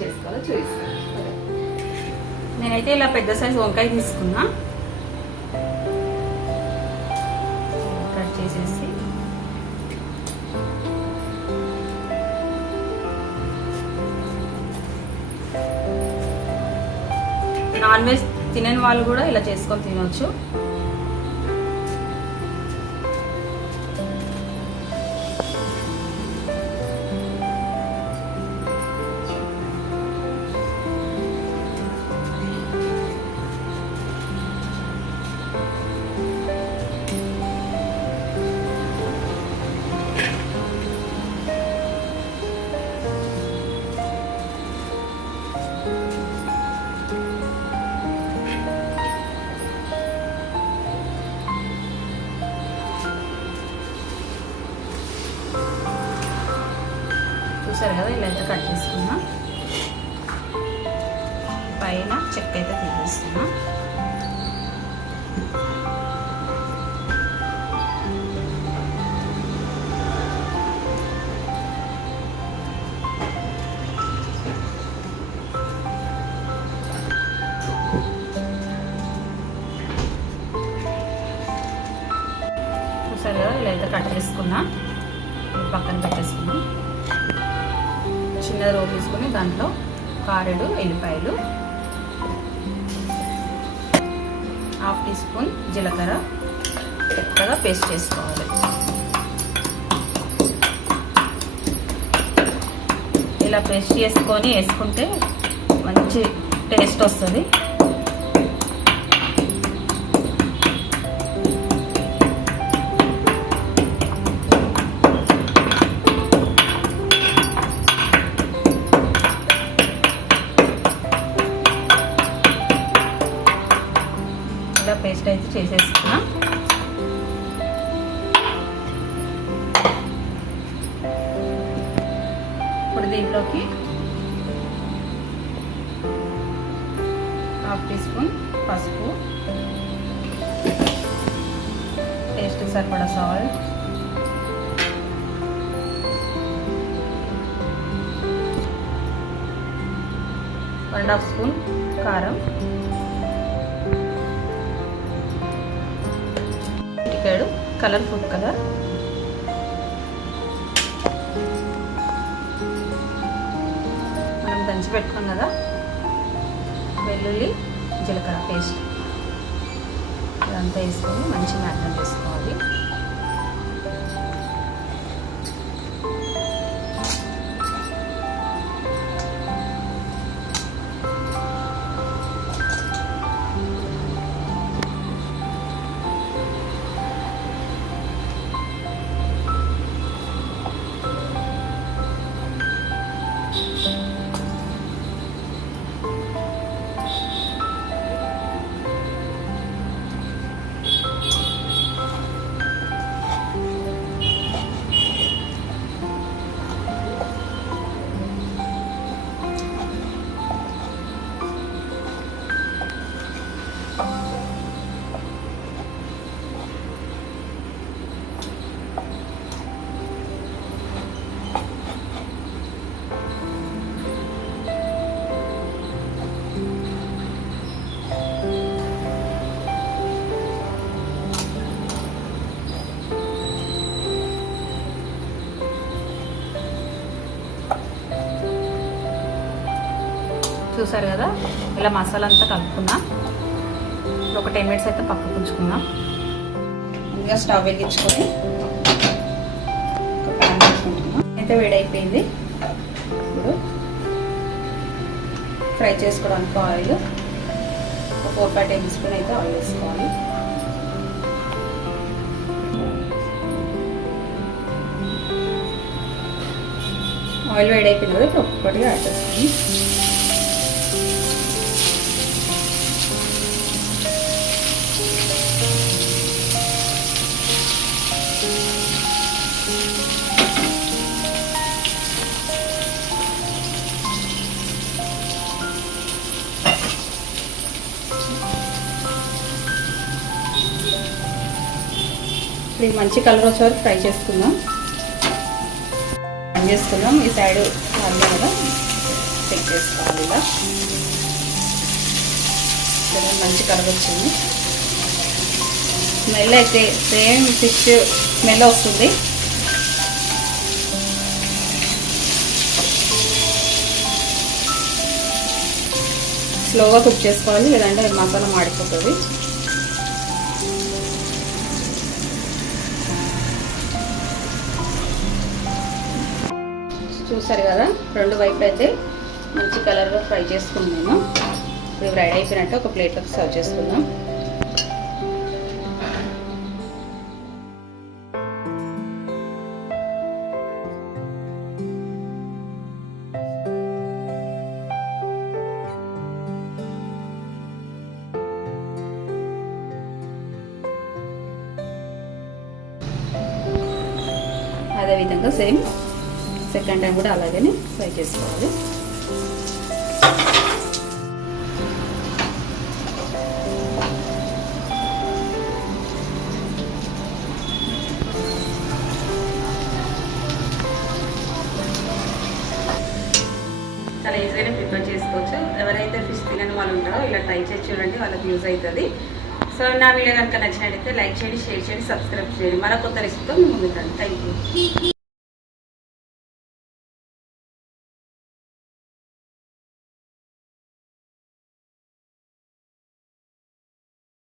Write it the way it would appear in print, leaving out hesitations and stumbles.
చేసుకోవాలో చూపిస్తాను. నేనైతే ఇలా పెద్ద సైజు వంకాయ తీసుకున్నా. కట్ చేసేసి నాన్ వెజ్ తినని వాళ్ళు కూడా ఇలా చేసుకొని తినవచ్చు. చూసారు కదా, ఇలా అయితే కట్ చేసుకున్నా. పైన చెక్క అయితే తీసేస్తున్నా. చూసారు కదా, ఇలా అయితే కట్ చేసుకున్నా. పక్కన పెట్టేసుకున్నా. చిన్న రోల్ తీసుకుని దాంట్లో కారెడు ఎల్లిపాయలు, 1/2 టీ స్పూన్ జీలకర్ర మెత్తగా పేస్ట్ చేసుకోవాలి. ఇలా పేస్ట్ చేసుకొని వేసుకుంటే మంచి టేస్ట్ వస్తుంది. పేస్ట్ అయితే చేసేసుకున్నా. ఇప్పుడు దీంట్లోకి 1/2 టీ స్పూన్ పసుపు, టేస్ట్కి సరిపడా సాల్ట్, వన్ 1/2 స్పూన్ కారం, కలర్ ఫుడ్ కలర్, మనం దంచి పెట్టుకున్నాం కదా వెల్లుల్లి జీలకర్ర పేస్ట్, ఇదంతా వేసుకొని మంచిగా మ్యారినేట్ చేసుకోవాలి. చూసారు కదా, ఇలా మసాలా అంతా కలుపుకున్నా. ఒక 10 మినిట్స్ అయితే పక్కకు ఉంచుకుందాం. ముందుగా స్టవ్ వెలిగించుకొని ఒక ప్యాన్ వేసుకుంటున్నాం. అయితే వేడైపోయింది. ఇప్పుడు ఫ్రై చేసుకోవడానికి ఆయిల్ ఒక 4-5 టేబుల్ స్పూన్ అయితే ఆయిల్ వేసుకోవాలి. ఆయిల్ వేడైపోయింది కదా, ఇప్పుడు ఒక్కొక్కటిగా యాడ్ చేస్తాను. ఇప్పుడు మంచి కలర్ వచ్చే వరకు ఫ్రై చేసుకుందాం. ఈ సైడ్ కాదు కదా చేసుకోవాలి. ఇలా మంచి కలర్ వచ్చింది. స్మెల్ అయితే సేమ్ ఫిష్ స్మెల్ వస్తుంది. స్లోగా కుక్ చేసుకోవాలి, లేదంటే మసాలా మాడిపోతుంది. చూసారు కదా, రెండు వైపులు అయితే మంచి కలర్గా ఫ్రై చేసుకున్నాము. ఇప్పుడు రెడీ అయిపోయినట్టు ఒక ప్లేట్లోకి సర్వ్ చేసుకుందాం. అదేవిధంగా సేమ్ సెకండ్ టైం కూడా అలాగే ఫ్రై చేసుకోవాలి. చాలా ఈజీగానే ప్రిపేర్ చేసుకోవచ్చు. ఎవరైతే ఫిష్ తినని వాళ్ళు ఉంటారో ఇలా ట్రై చేసి చూడండి, వాళ్ళకి యూజ్ అవుతుంది. సో నా వీడియో కనుక నచ్చినట్టయితే లైక్ చేయండి, షేర్ చేయండి, సబ్స్క్రైబ్ చేయండి. మరో కొత్త రెసిపీతో ముందుకు రండి. Thank you.